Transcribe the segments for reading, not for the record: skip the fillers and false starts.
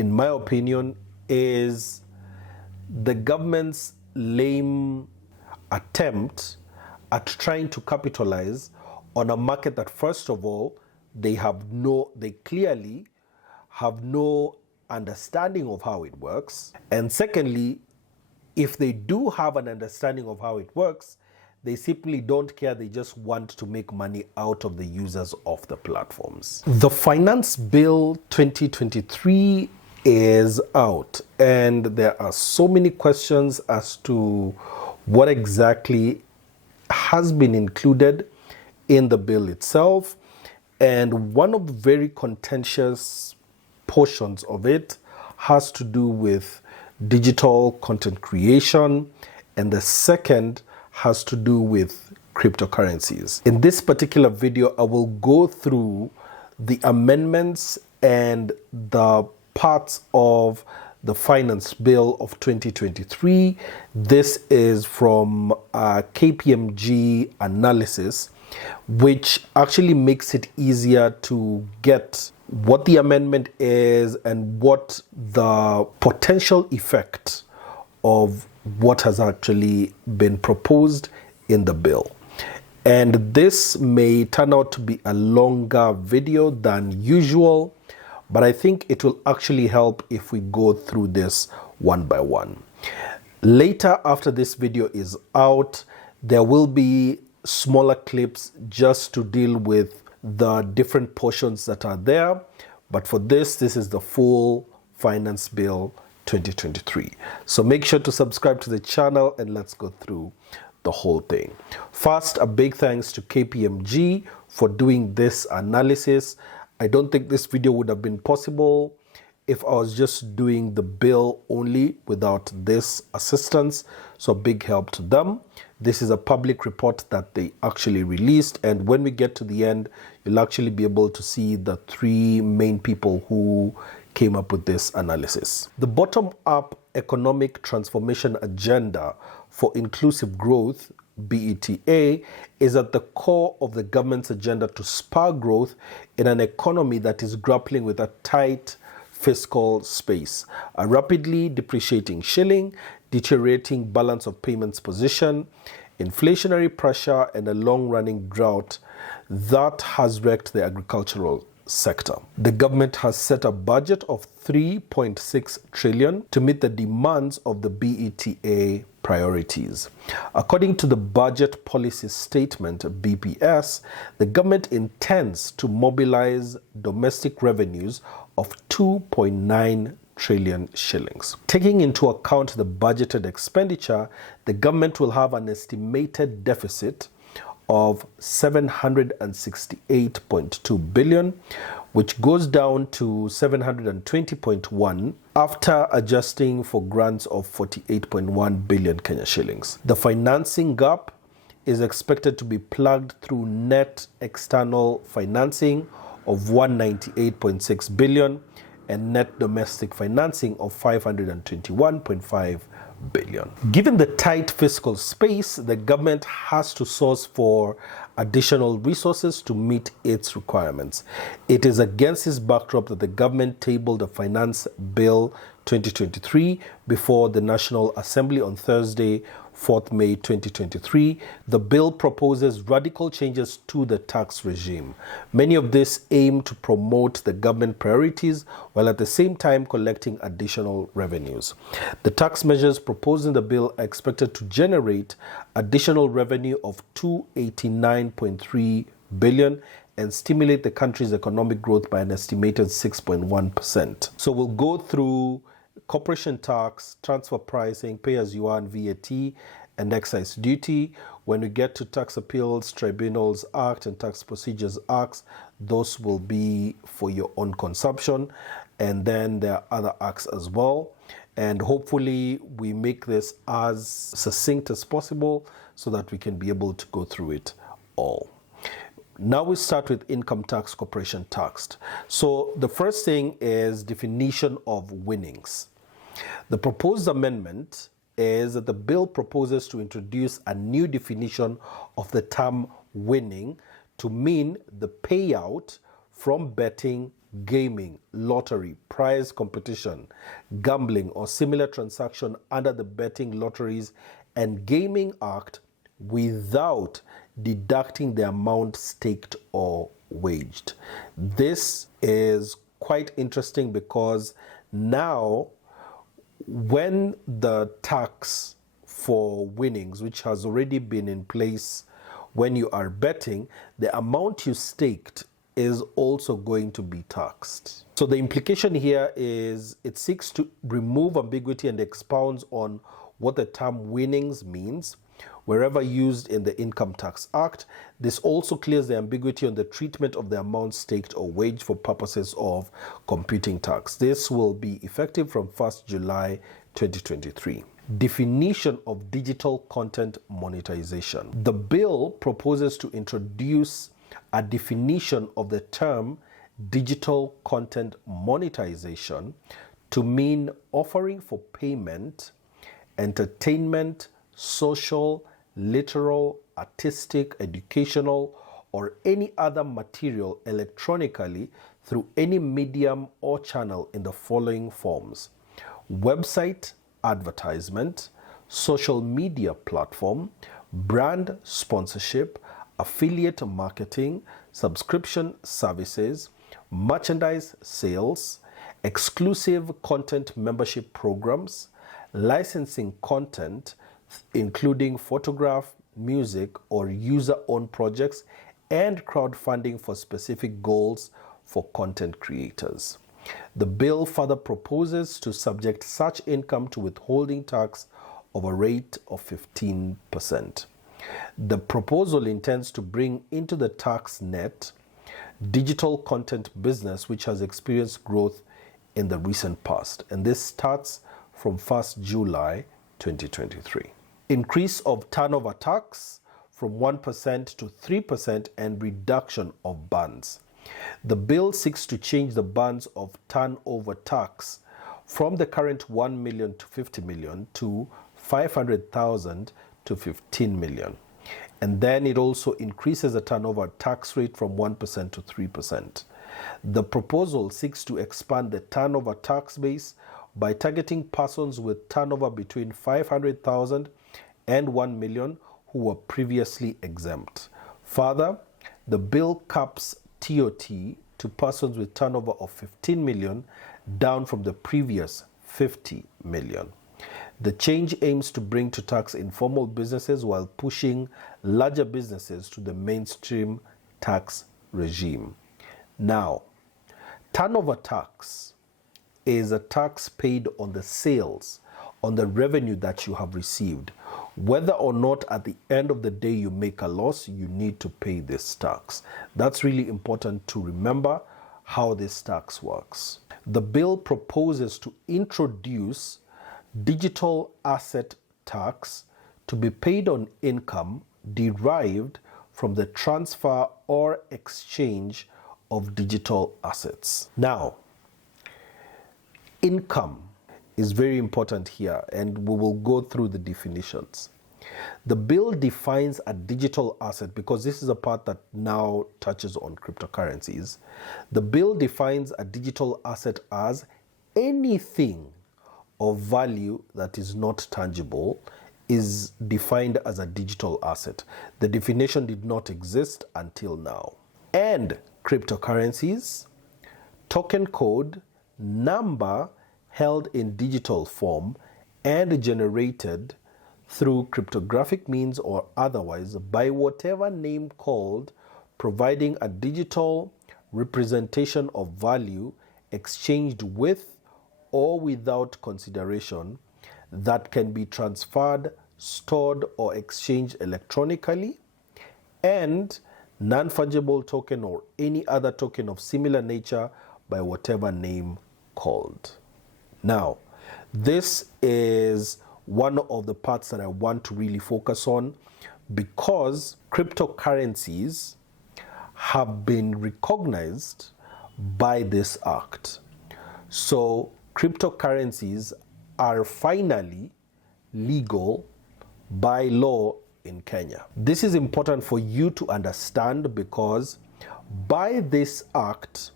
in my opinion, is the government's lame attempt at trying to capitalize on a market that, first of all, they clearly have no understanding of how it works. And secondly, if they do have an understanding of how it works, they simply don't care. They just want to make money out of the users of the platforms. The Finance Bill 2023 is out, and there are so many questions as to what exactly has been included in the bill itself. And one of the very contentious portions of it has to do with digital content creation, and the second has to do with cryptocurrencies. In this particular video, I will go through the amendments and the parts of the Finance Bill of 2023. This is from KPMG analysis, which actually makes it easier to get what the amendment is and what the potential effect of what has actually been proposed in the bill. And this may turn out to be a longer video than usual, but I think it will actually help if we go through this one by one. Later, after this video is out, there will be smaller clips just to deal with the different portions that are there. But for this is the full Finance Bill 2023. So make sure to subscribe to the channel and let's go through the whole thing. First, a big thanks to KPMG for doing this analysis. I don't think this video would have been possible if I was just doing the bill only without this assistance. So big help to them. This is a public report that they actually released, and when we get to the end, you'll actually be able to see the three main people who came up with this analysis. The bottom-up economic transformation agenda for inclusive growth, BETA, is at the core of the government's agenda to spur growth in an economy that is grappling with a tight fiscal space, a rapidly depreciating shilling, deteriorating balance of payments position, inflationary pressure, and a long-running drought that has wrecked the agricultural sector. The government has set a budget of 3.6 trillion to meet the demands of the BETA priorities. According to the Budget Policy Statement, BPS, the government intends to mobilize domestic revenues of 2.9 trillion shillings. Taking into account the budgeted expenditure, the government will have an estimated deficit of 768.2 billion, which goes down to 720.1 after adjusting for grants of 48.1 billion Kenya shillings. The financing gap is expected to be plugged through net external financing of 198.6 billion and net domestic financing of 521.5 billion. Given the tight fiscal space, the government has to source for additional resources to meet its requirements. It is against this backdrop that the government tabled the Finance Bill 2023 before the National Assembly on Thursday, 4th May 2023. The bill proposes radical changes to the tax regime. Many of these aim to promote the government priorities while at the same time collecting additional revenues. The tax measures proposed in the bill are expected to generate additional revenue of 289.3 billion and stimulate the country's economic growth by an estimated 6.1%. So we'll go through corporation tax, transfer pricing, pay-as-you-earn, VAT, and excise duty. When we get to Tax Appeals Tribunals Act and Tax Procedures Acts, those will be for your own consumption. And then there are other acts as well. And hopefully we make this as succinct as possible so that we can be able to go through it all. Now we start with income tax, corporation tax. So the first thing is definition of winnings. The proposed amendment is that the bill proposes to introduce a new definition of the term winning to mean the payout from betting gaming, lottery, prize competition, gambling, or similar transaction under the Betting, Lotteries, and Gaming Act without deducting the amount staked or waged. This is quite interesting because now, when the tax for winnings, which has already been in place when you are betting, the amount you staked is also going to be taxed. So the implication here is it seeks to remove ambiguity and expounds on what the term winnings means wherever used in the Income Tax Act. This also clears the ambiguity on the treatment of the amount staked or waged for purposes of computing tax. This will be effective from 1st July 2023. Definition of digital content monetization. The bill proposes to introduce a definition of the term digital content monetization to mean offering for payment, entertainment, social, literal, artistic, educational, or any other material electronically through any medium or channel in the following forms: website advertisement, social media platform, brand sponsorship, affiliate marketing, subscription services, merchandise sales, exclusive content membership programs, licensing content, including photograph, music, or user-owned projects, and crowdfunding for specific goals for content creators. The bill further proposes to subject such income to withholding tax of a rate of 15%. The proposal intends to bring into the tax net digital content business which has experienced growth in the recent past, and this starts from 1st July 2023. Increase of turnover tax from 1% to 3% and reduction of bands. The bill seeks to change the bands of turnover tax from the current 1 million to 50 million to 500,000 to 15 million. And then it also increases the turnover tax rate from 1% to 3%. The proposal seeks to expand the turnover tax base by targeting persons with turnover between 500,000 and 1 million who were previously exempt. Further, the bill caps TOT to persons with turnover of 15 million, down from the previous 50 million. The change aims to bring to tax informal businesses while pushing larger businesses to the mainstream tax regime. Now, turnover tax is a tax paid on the sales, on the revenue that you have received. Whether or not at the end of the day you make a loss, you need to pay this tax. That's really important to remember how this tax works. The bill proposes to introduce digital asset tax to be paid on income derived from the transfer or exchange of digital assets. Now, income is very important here, and we will go through the definitions. The bill defines a digital asset because this is a part that now touches on cryptocurrencies. The bill defines a digital asset as anything of value that is not tangible is defined as a digital asset. The definition did not exist until now. And cryptocurrencies, token code, number held in digital form and generated through cryptographic means or otherwise by whatever name called, providing a digital representation of value exchanged with or without consideration that can be transferred, stored, or exchanged electronically, and non-fungible token or any other token of similar nature by whatever name called. Now, this is one of the parts that I want to really focus on because cryptocurrencies have been recognized by this act. So cryptocurrencies are finally legal by law in Kenya. This is important for you to understand because by this act,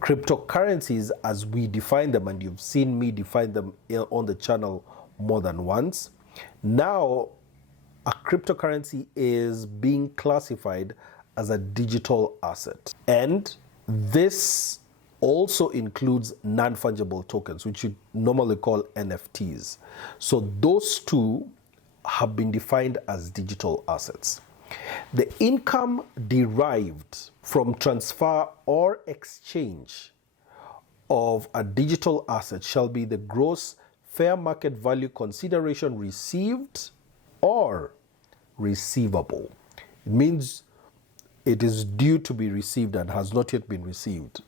Cryptocurrencies, as we define them, and you've seen me define them on the channel more than once, now a cryptocurrency is being classified as a digital asset. And this also includes non-fungible tokens, which you normally call NFTs. So those two have been defined as digital assets. The income derived from transfer or exchange of a digital asset shall be the gross fair market value consideration received or receivable. It means it is due to be received and has not yet been received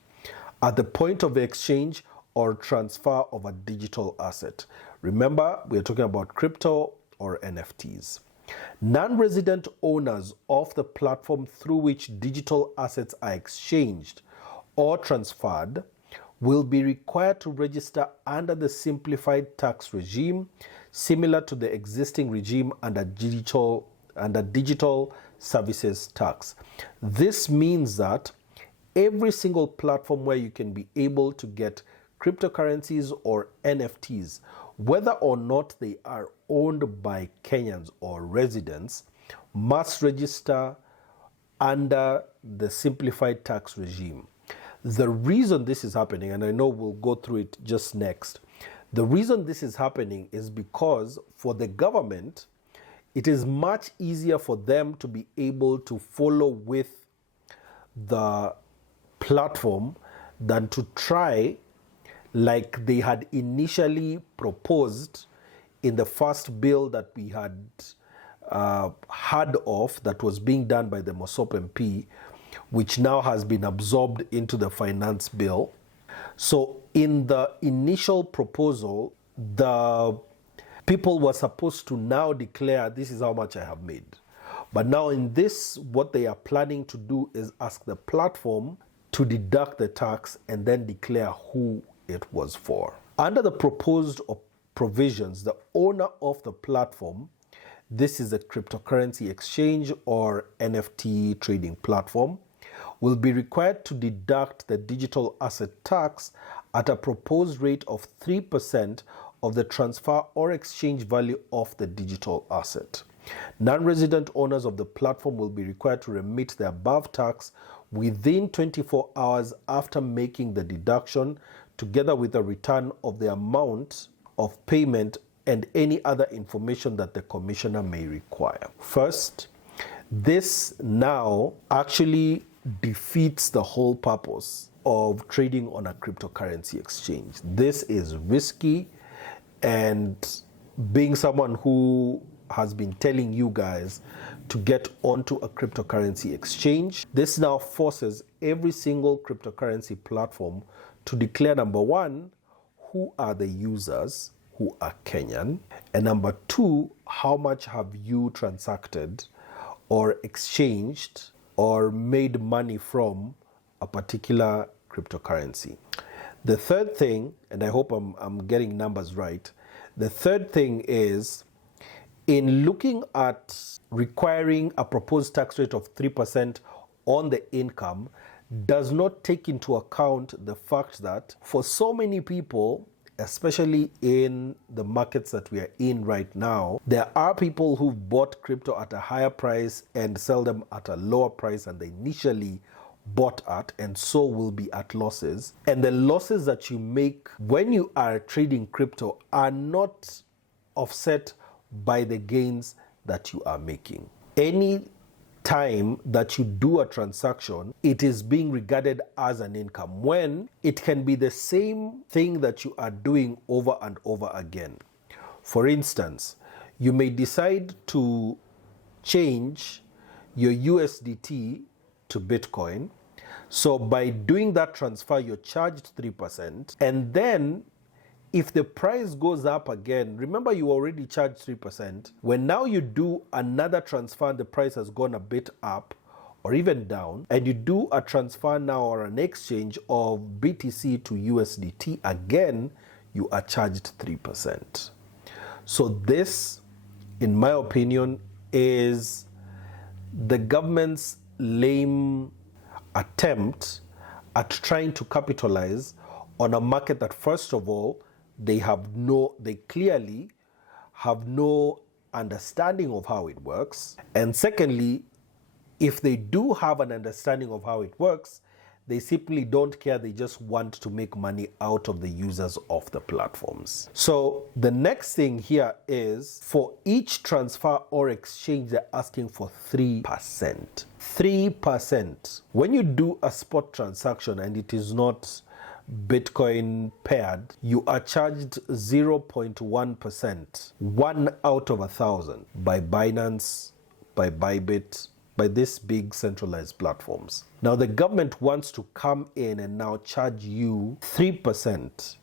at the point of exchange or transfer of a digital asset. Remember, we're talking about crypto or NFTs. Non-resident owners of the platform through which digital assets are exchanged or transferred will be required to register under the simplified tax regime, similar to the existing regime under digital services tax. This means that every single platform where you can be able to get cryptocurrencies or NFTs, whether or not they are owned by Kenyans or residents, must register under the simplified tax regime. The reason this is happening, and I know we'll go through it just next, the reason this is happening is because for the government, it is much easier for them to be able to follow with the platform than to try, like they had initially proposed in the first bill that we had heard of, that was being done by the Mosop MP, which now has been absorbed into the finance bill. So in the initial proposal, the people were supposed to now declare, this is how much I have made. But now in this, what they are planning to do is ask the platform to deduct the tax and then declare who it was for. Under the proposed provisions, the owner of the platform, this is a cryptocurrency exchange or NFT trading platform, will be required to deduct the digital asset tax at a proposed rate of 3% of the transfer or exchange value of the digital asset. Non-resident owners of the platform will be required to remit the above tax within 24 hours after making the deduction, together with a return of the amount of payment and any other information that the commissioner may require. First, this now actually defeats the whole purpose of trading on a cryptocurrency exchange. This is risky, and being someone who has been telling you guys to get onto a cryptocurrency exchange, this now forces every single cryptocurrency platform to declare, number one, who are the users who are Kenyan, and number two, how much have you transacted or exchanged or made money from a particular cryptocurrency. The third thing, and I hope I'm getting numbers right, the third thing is, in looking at requiring a proposed tax rate of 3% on the income, does not take into account the fact that for so many people, especially in the markets that we are in right now, there are people who bought crypto at a higher price and sell them at a lower price than they initially bought at, and so will be at losses. And the losses that you make when you are trading crypto are not offset by the gains that you are making. Any time that you do a transaction, it is being regarded as an income, when it can be the same thing that you are doing over and over again. For instance, you may decide to change your USDT to Bitcoin. So by doing that transfer, you're charged 3%. And then if the price goes up again, remember you already charged 3%. When now you do another transfer, the price has gone a bit up or even down, and you do a transfer now or an exchange of BTC to USDT, again, you are charged 3%. So this, in my opinion, is the government's lame attempt at trying to capitalize on a market that, first of all, they clearly have no understanding of how it works. And secondly, if they do have an understanding of how it works, they simply don't care. They just want to make money out of the users of the platforms. So the next thing here is, for each transfer or exchange, they're asking for 3%. 3%. When you do a spot transaction and it is not Bitcoin paired, you are charged 0.1%, 1 out of 1,000, by Binance, by Bybit, by these big centralized platforms. Now the government wants to come in and now charge you 3%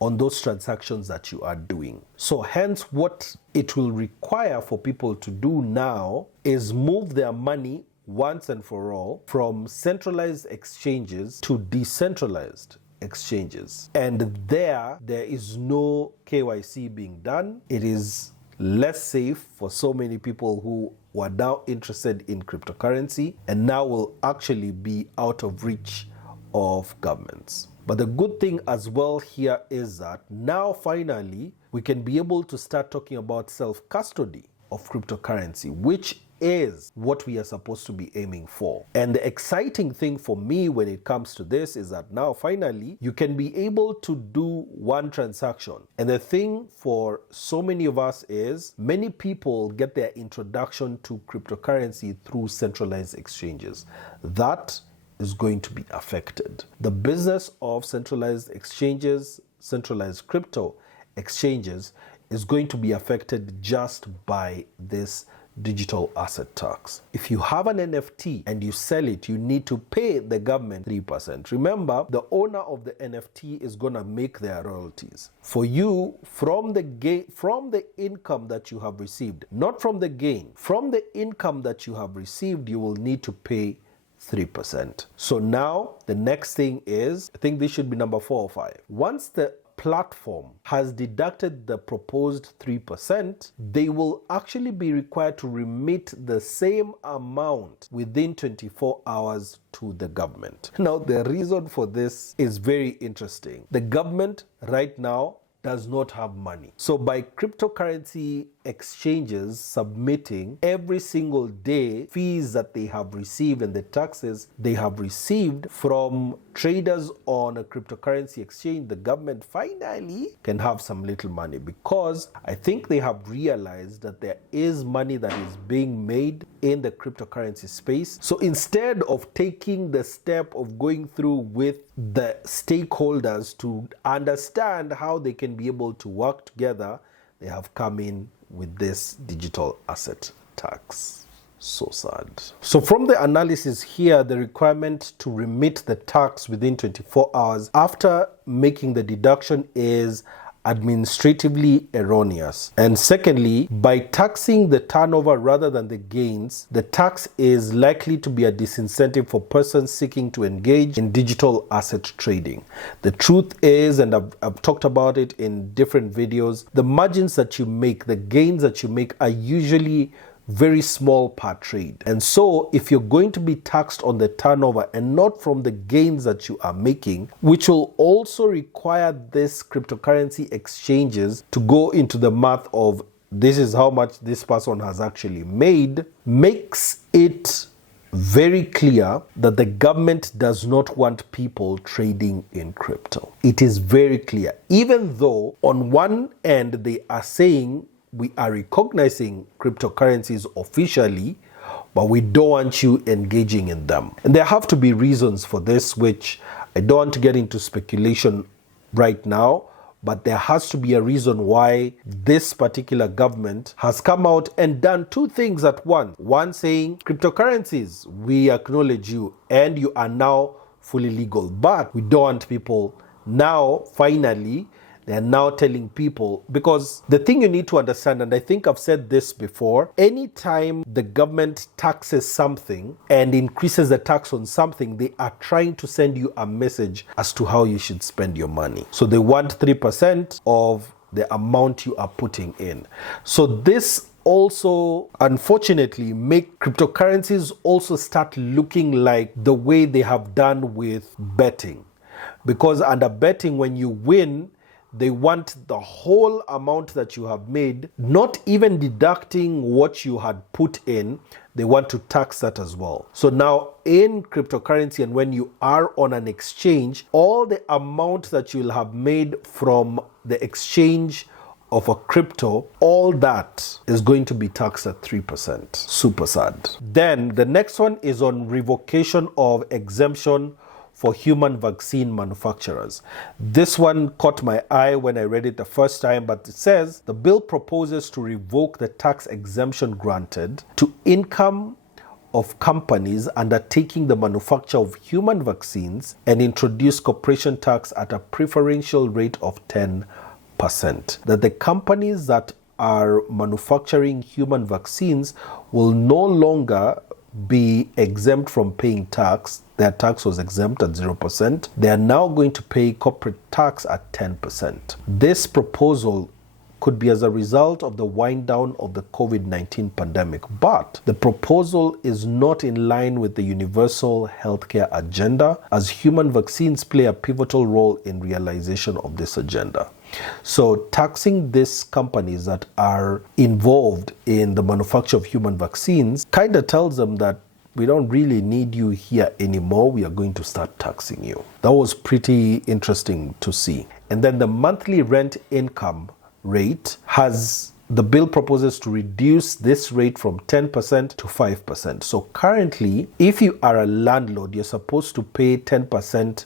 on those transactions that you are doing. So hence, what it will require for people to do now is move their money once and for all from centralized exchanges to decentralized exchanges. And there is no KYC being done. It is less safe for so many people who were now interested in cryptocurrency and now will actually be out of reach of governments. But the good thing as well here is that now finally we can be able to start talking about self-custody of cryptocurrency, which is what we are supposed to be aiming for. And the exciting thing for me when it comes to this is that now finally you can be able to do one transaction. And the thing for so many of us is, many people get their introduction to cryptocurrency through centralized exchanges. That is going to be affected. The business of centralized exchanges, centralized crypto exchanges, is going to be affected just by this digital asset tax. If you have an NFT and you sell it, you need to pay the government 3%. Remember, the owner of the NFT is going to make their royalties for you from the income that you have received, not from the gain. From the income that you have received, you will need to pay 3%. So now the next thing is, I think this should be number 4 or 5. Once the platform has deducted the proposed 3%, they will actually be required to remit the same amount within 24 hours to the government. Now, the reason for this is very interesting. The government right now does not have money. So by cryptocurrency exchanges submitting every single day fees that they have received and the taxes they have received from traders on a cryptocurrency exchange, the government finally can have some little money, because I think they have realized that there is money that is being made in the cryptocurrency space. So instead of taking the step of going through with the stakeholders to understand how they can be able to work together, they have come in with this digital asset tax. So sad. So from the analysis here, the requirement to remit the tax within 24 hours after making the deduction is administratively erroneous. And secondly, by taxing the turnover rather than the gains, the tax is likely to be a disincentive for persons seeking to engage in digital asset trading. The truth is, and I've talked about it in different videos, the margins that you make, the gains that you make, are usually very small per trade. And so if you're going to be taxed on the turnover and not from the gains that you are making, which will also require this cryptocurrency exchanges to go into the math of this is how much this person has actually made, makes it very clear that the government does not want people trading in crypto. It is very clear. Even though on one end they are saying we are recognizing cryptocurrencies officially, but we don't want you engaging in them. And there have to be reasons for this, which I don't want to get into speculation right now, but there has to be a reason why this particular government has come out and done two things at once. One, saying cryptocurrencies, we acknowledge you and you are now fully legal, but we don't want people now finally. They're now telling people, because the thing you need to understand, and I think I've said this before, anytime the government taxes something and increases the tax on something, they are trying to send you a message as to how you should spend your money. So they want 3% of the amount you are putting in. So this also, unfortunately, make cryptocurrencies also start looking like the way they have done with betting. Because under betting, when you win, they want the whole amount that you have made, not even deducting what you had put in. They want to tax that as well. So now in cryptocurrency, and when you are on an exchange, all the amount that you'll have made from the exchange of a crypto, all that is going to be taxed at 3%. Super sad. Then the next one is on revocation of exemption for human vaccine manufacturers. This one caught my eye when I read it the first time, but it says the bill proposes to revoke the tax exemption granted to income of companies undertaking the manufacture of human vaccines and introduce corporation tax at a preferential rate of 10%. That the companies that are manufacturing human vaccines will no longer be exempt from paying tax. Their tax was exempt at 0%. They are now going to pay corporate tax at 10%. This proposal could be as a result of the wind down of the COVID-19 pandemic, but the proposal is not in line with the universal healthcare agenda, as human vaccines play a pivotal role in realization of this agenda. So taxing these companies that are involved in the manufacture of human vaccines kind of tells them that we don't really need you here anymore. We are going to start taxing you. That was pretty interesting to see. And then the monthly rent income rate the bill proposes to reduce this rate from 10% to 5%. So currently, if you are a landlord, you're supposed to pay 10%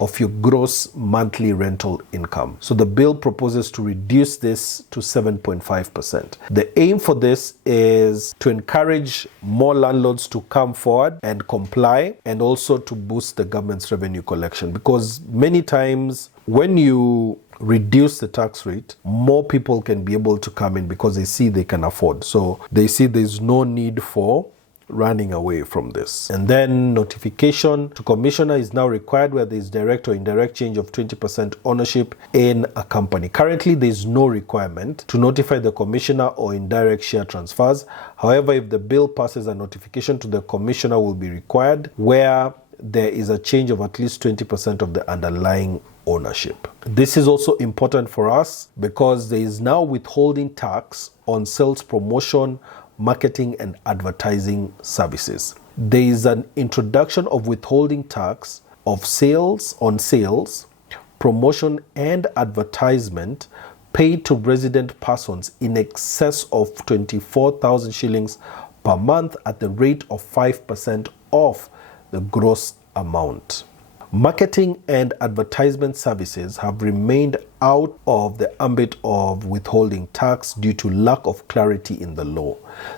of your gross monthly rental income. So the bill proposes to reduce this to 7.5%. The aim for this is to encourage more landlords to come forward and comply, and also to boost the government's revenue collection, because many times when you reduce the tax rate, more people can be able to come in because they see they can afford. So they see there's no need for running away from this. And then notification to commissioner is now required where there is direct or indirect change of 20% ownership in a company. Currently, there is no requirement to notify the commissioner or indirect share transfers. However, if the bill passes, a notification to the commissioner will be required where there is a change of at least 20% of the underlying ownership. This is also important for us because there is now withholding tax on sales promotion, marketing and advertising services. There is an introduction of withholding tax of sales, promotion and advertisement paid to resident persons in excess of 24,000 shillings per month at the rate of 5% of the gross amount. Marketing and advertisement services have remained out of the ambit of withholding tax due to lack of clarity in the law.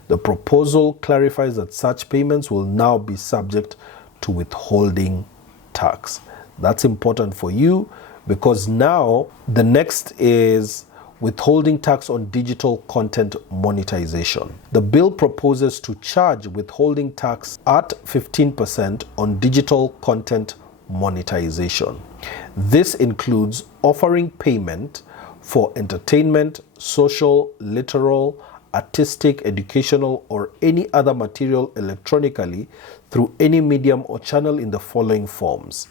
The proposal clarifies that such payments will now be subject to withholding tax. That's important for you because now the next is withholding tax on digital content monetization. The bill proposes to charge withholding tax at 15% on digital content monetization. This includes offering payment for entertainment, social, literal, artistic, educational, or any other material electronically through any medium or channel in the following forms: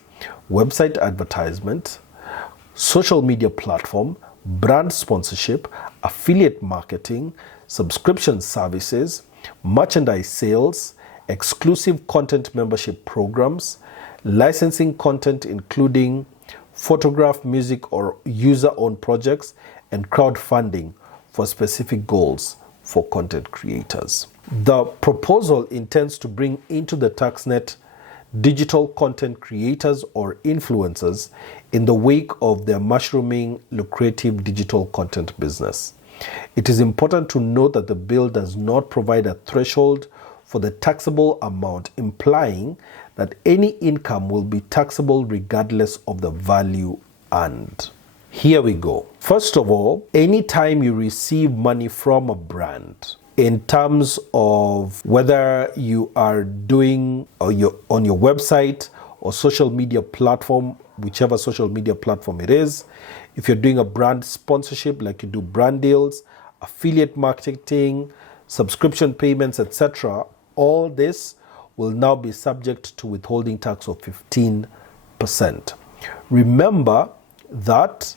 website advertisement, social media platform, brand sponsorship, affiliate marketing, subscription services, merchandise sales, exclusive content membership programs, licensing content including photograph, music, or user-owned projects, and crowdfunding for specific goals for content creators. The proposal intends to bring into the tax net digital content creators or influencers in the wake of their mushrooming lucrative digital content business. It is important to note that the bill does not provide a threshold for the taxable amount, implying that any income will be taxable regardless of the value earned. Here we go. First of all, anytime you receive money from a brand, in terms of whether you are doing on your website or social media platform, whichever social media platform it is, if you're doing a brand sponsorship like you do brand deals, affiliate marketing, subscription payments, etc., all this will now be subject to withholding tax of 15%. Remember that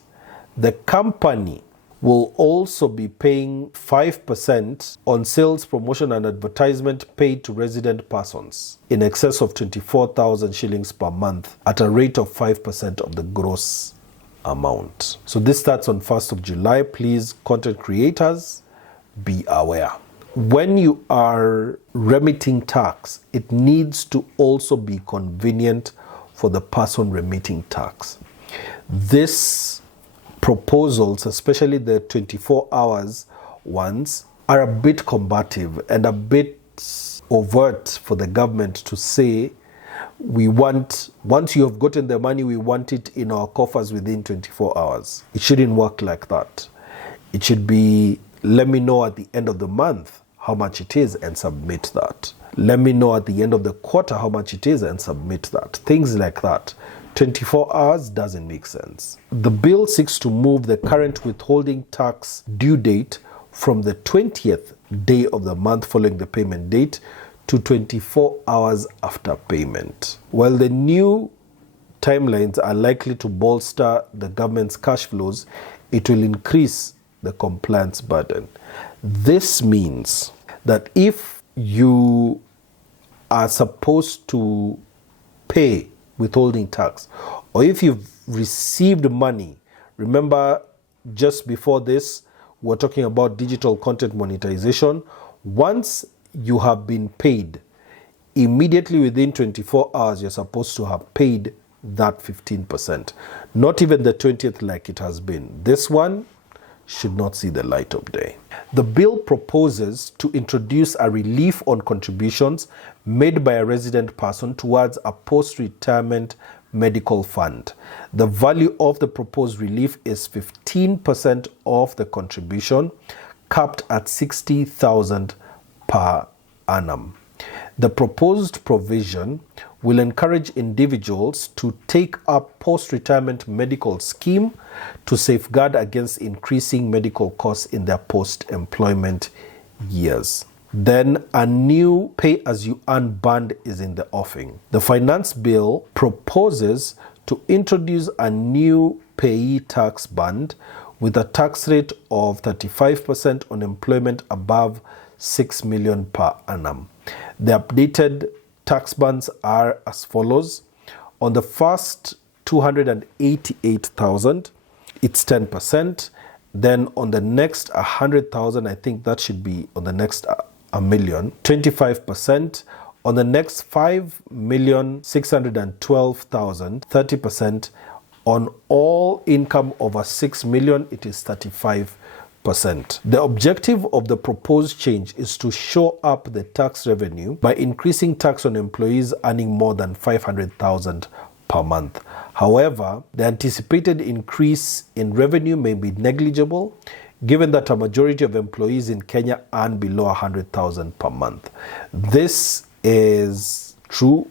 the company will also be paying 5% on sales, promotion, and advertisement paid to resident persons in excess of 24,000 shillings per month at a rate of 5% of the gross amount. So this starts on 1st of July. Please, content creators, be aware. When you are remitting tax, it needs to also be convenient for the person remitting tax. This proposals, especially the 24 hours ones, are a bit combative and a bit overt for the government to say, we want, once you have gotten the money, we want it in our coffers within 24 hours. It shouldn't work like that. It should be, let me know at the end of the month how much it is and submit that. Let me know at the end of the quarter how much it is and submit that. Things like that. 24 hours doesn't make sense. The bill seeks to move the current withholding tax due date from the 20th day of the month following the payment date to 24 hours after payment. While the new timelines are likely to bolster the government's cash flows, it will increase the compliance burden. This means that if you are supposed to pay withholding tax, or if you've received money, remember just before this, we're talking about digital content monetization. Once you have been paid, immediately within 24 hours, you're supposed to have paid that 15%. Not even the 20th like it has been. This one should not see the light of day. The bill proposes to introduce a relief on contributions made by a resident person towards a post-retirement medical fund. The value of the proposed relief is 15% of the contribution, capped at 60,000 per annum. The proposed provision will encourage individuals to take up post-retirement medical scheme to safeguard against increasing medical costs in their post-employment years. Then a new pay-as-you-earn band is in the offing. The finance bill proposes to introduce a new PAYE tax band with a tax rate of 35% on employment above 6 million per annum. The updated tax bands are as follows. On the first 288,000, it's 10%. Then on the next 100,000, I think that should be on the next a million, 25%. On the next 5,612,000, 30%. On all income over 6 million, it is 35%. The objective of the proposed change is to shore up the tax revenue by increasing tax on employees earning more than 500,000 per month. However, the anticipated increase in revenue may be negligible, given that a majority of employees in Kenya earn below 100,000 per month. This is true,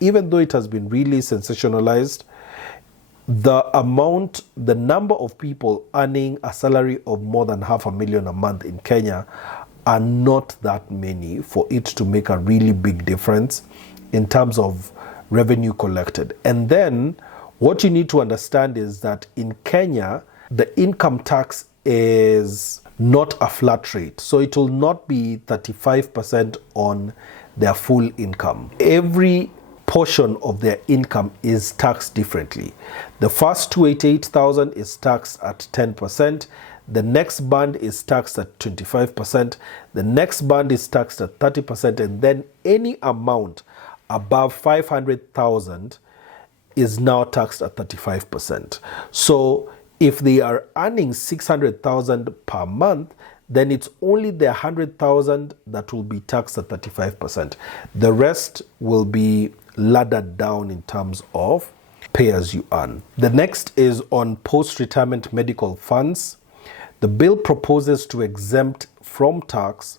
even though it has been really sensationalized. The number of people earning a salary of more than 500,000 a month in Kenya are not that many for it to make a really big difference in terms of revenue collected. And then what you need to understand is that in Kenya, the income tax is not a flat rate. So it will not be 35% on their full income. Every portion of their income is taxed differently. The first 288,000 is taxed at 10%. The next band is taxed at 25%. The next band is taxed at 30%. And then any amount above 500,000 is now taxed at 35%. So if they are earning 600,000 per month, then it's only the 100,000 that will be taxed at 35%. The rest will be laddered down in terms of pay as you earn. The next is on post-retirement medical funds. The bill proposes to exempt from tax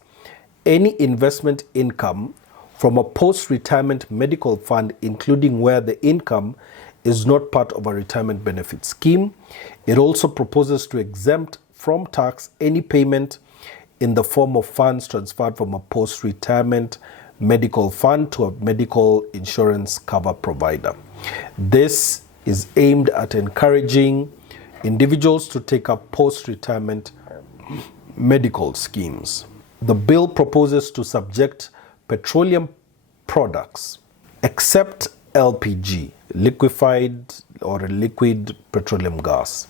any investment income from a post-retirement medical fund, including where the income is not part of a retirement benefit scheme. It also proposes to exempt from tax any payment in the form of funds transferred from a post-retirement medical fund to a medical insurance cover provider. This is aimed at encouraging individuals to take up post-retirement medical schemes. The bill proposes to subject petroleum products, except LPG, liquefied or liquid petroleum gas,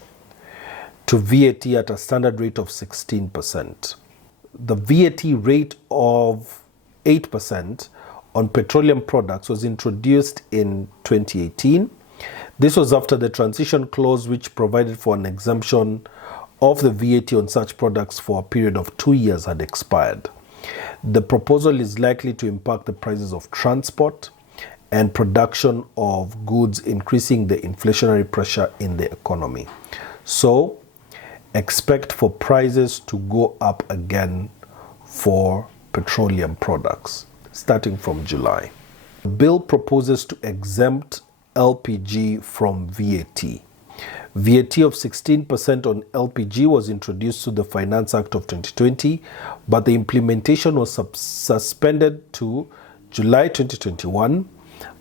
to VAT at a standard rate of 16%. The VAT rate of 8% on petroleum products was introduced in 2018. This was after the transition clause, which provided for an exemption of the VAT on such products for a period of 2 years, had expired. The proposal is likely to impact the prices of transport and production of goods, increasing the inflationary pressure in the economy. So, expect for prices to go up again for petroleum products starting from July. The bill proposes to exempt LPG from VAT. VAT of 16% on LPG was introduced to the Finance Act of 2020, but the implementation was suspended to July 2021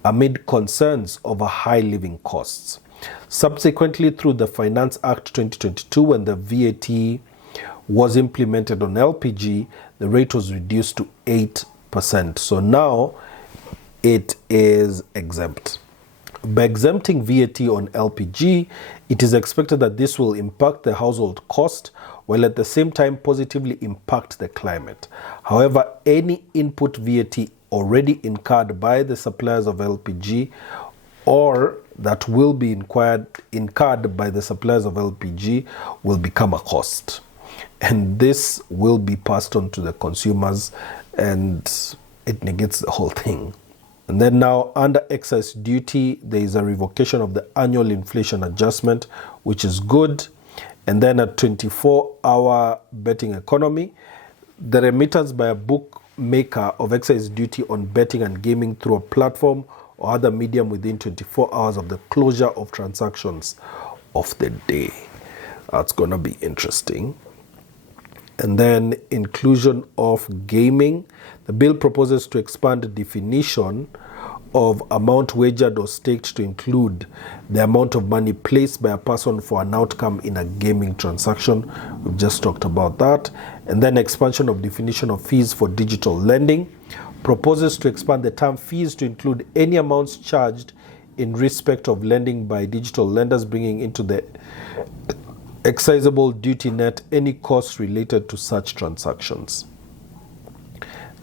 amid concerns over high living costs. Subsequently, through the Finance Act 2022, when the VAT was implemented on LPG, the rate was reduced to 8%. So now it is exempt. By exempting VAT on LPG, it is expected that this will impact the household cost, while at the same time positively impact the climate. However, any input VAT already incurred by the suppliers of LPG or that will be incurred by the suppliers of LPG will become a cost. And this will be passed on to the consumers, and it negates the whole thing. And then now, under excise duty, there is a revocation of the annual inflation adjustment, which is good. And then a 24-hour betting economy, the remittance by a bookmaker of excise duty on betting and gaming through a platform or other medium within 24 hours of the closure of transactions of the day. That's going to be interesting. And then inclusion of gaming. The bill proposes to expand the definition of amount wagered or staked to include the amount of money placed by a person for an outcome in a gaming transaction. We've just talked about that. And then expansion of definition of fees for digital lending. Proposes to expand the term fees to include any amounts charged in respect of lending by digital lenders, bringing into the excisable duty net any costs related to such transactions.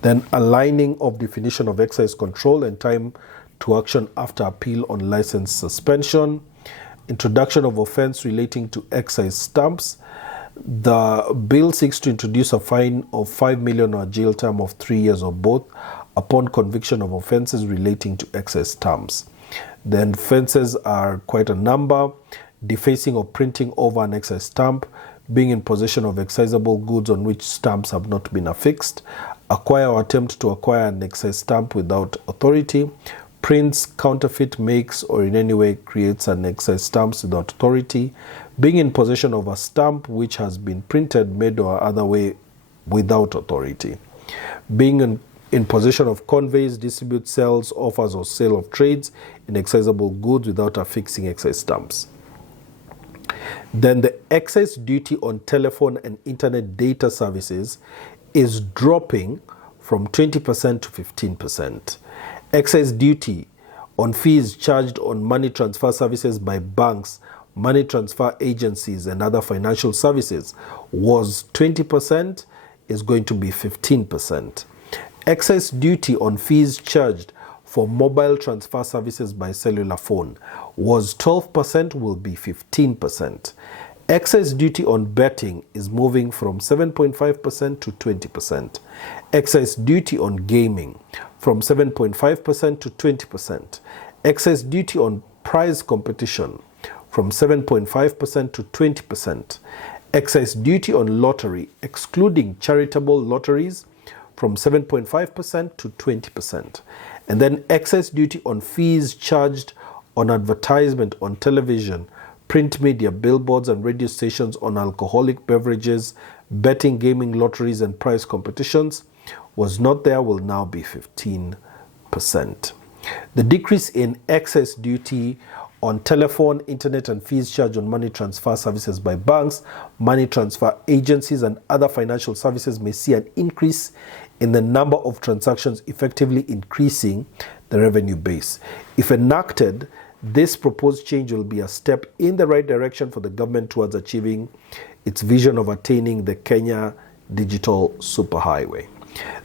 Then aligning of definition of excise control and time to action after appeal on license suspension. Introduction of offense relating to excise stamps. The bill seeks to introduce a fine of 5 million or a jail term of 3 years or both upon conviction of offenses relating to excise stamps. The offenses are quite a number: defacing or printing over an excise stamp, being in possession of excisable goods on which stamps have not been affixed, acquire or attempt to acquire an excise stamp without authority, prints, counterfeit, makes, or in any way creates an excise stamp without authority, being in possession of a stamp which has been printed, made, or other way without authority, being in possession of conveys, distributes, sells, offers, or sale of trades in excisable goods without affixing excise stamps. Then the excise duty on telephone and internet data services is dropping from 20% to 15%. Excise duty on fees charged on money transfer services by banks, money transfer agencies, and other financial services was 20%, is going to be 15%. Excise duty on fees charged for mobile transfer services by cellular phone was 12%, will be 15%. Excise duty on betting is moving from 7.5% to 20%. Excise duty on gaming from 7.5% to 20%. Excise duty on prize competition from 7.5% to 20%. Excise duty on lottery, excluding charitable lotteries, from 7.5% to 20%. And then excise duty on fees charged on advertisement on television print media, billboards and radio stations on alcoholic beverages, betting, gaming, lotteries, and prize competitions was not there, will now be 15%. The decrease in excess duty on telephone, internet, and fees charged on money transfer services by banks, money transfer agencies, and other financial services may see an increase in the number of transactions, effectively increasing the revenue base. If enacted, this proposed change will be a step in the right direction for the government towards achieving its vision of attaining the Kenya digital superhighway.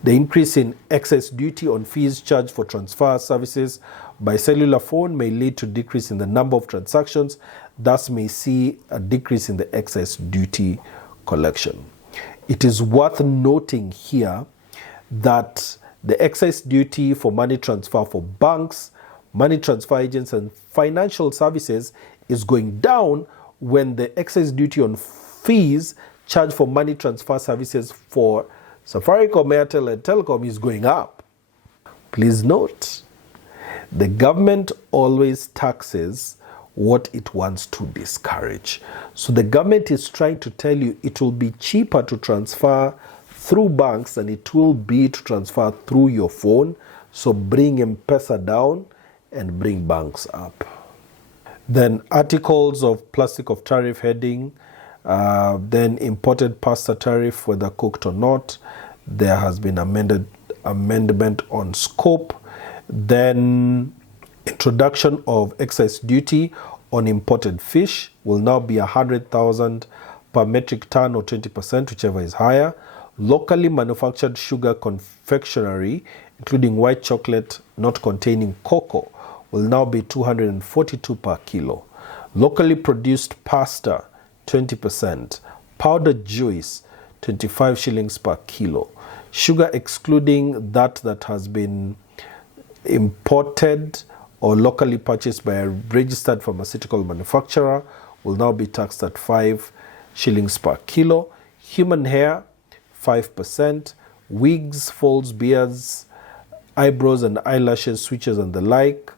The increase in excess duty on fees charged for transfer services by cellular phone may lead to decrease in the number of transactions, thus may see a decrease in the excess duty collection. It is worth noting here that the excess duty for money transfer for banks, money transfer agents, and financial services is going down when the excess duty on fees charged for money transfer services for Safaricom, Airtel, and Telecom is going up. Please note, the government always taxes what it wants to discourage. So the government is trying to tell you it will be cheaper to transfer through banks than it will be to transfer through your phone. So bring M-Pesa down and bring banks up. Then articles of plastic of tariff heading, then imported pasta tariff, whether cooked or not. There has been amendment on scope. Then introduction of excess duty on imported fish will now be 100,000 per metric ton or 20%, whichever is higher. Locally manufactured sugar confectionery, including white chocolate not containing cocoa, will now be 242 per kilo. Locally produced pasta, 20%. Powdered juice, 25 shillings per kilo. Sugar excluding that has been imported or locally purchased by a registered pharmaceutical manufacturer will now be taxed at 5 shillings per kilo. Human hair, 5%. Wigs, false beards, eyebrows and eyelashes, switches and the like,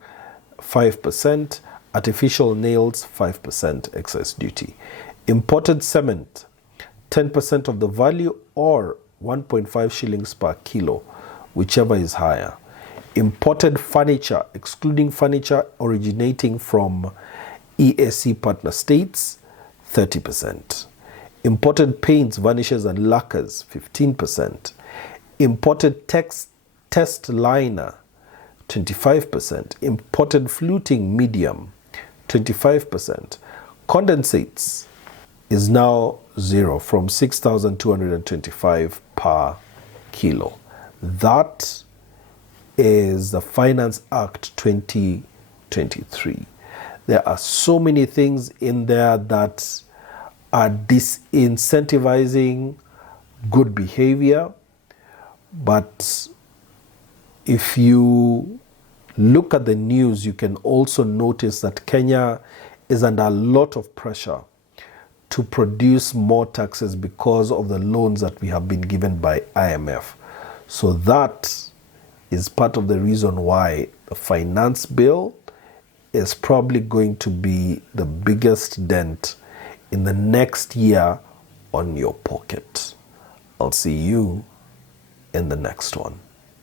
5%. Artificial nails, 5% excess duty. Imported cement, 10% of the value or 1.5 shillings per kilo, whichever is higher. Imported furniture, excluding furniture originating from EAC partner states, 30%. Imported paints, varnishes, and lacquers, 15%. Imported test liner, 25%. Imported fluting medium, 25%. Condensates is now zero from 6,225 per kilo. That is the Finance Act 2023. There are so many things in there that are disincentivizing good behavior, but if you look at the news, you can also notice that Kenya is under a lot of pressure to produce more taxes because of the loans that we have been given by IMF. So that is part of the reason why the finance bill is probably going to be the biggest dent in the next year on your pocket. I'll see you in the next one.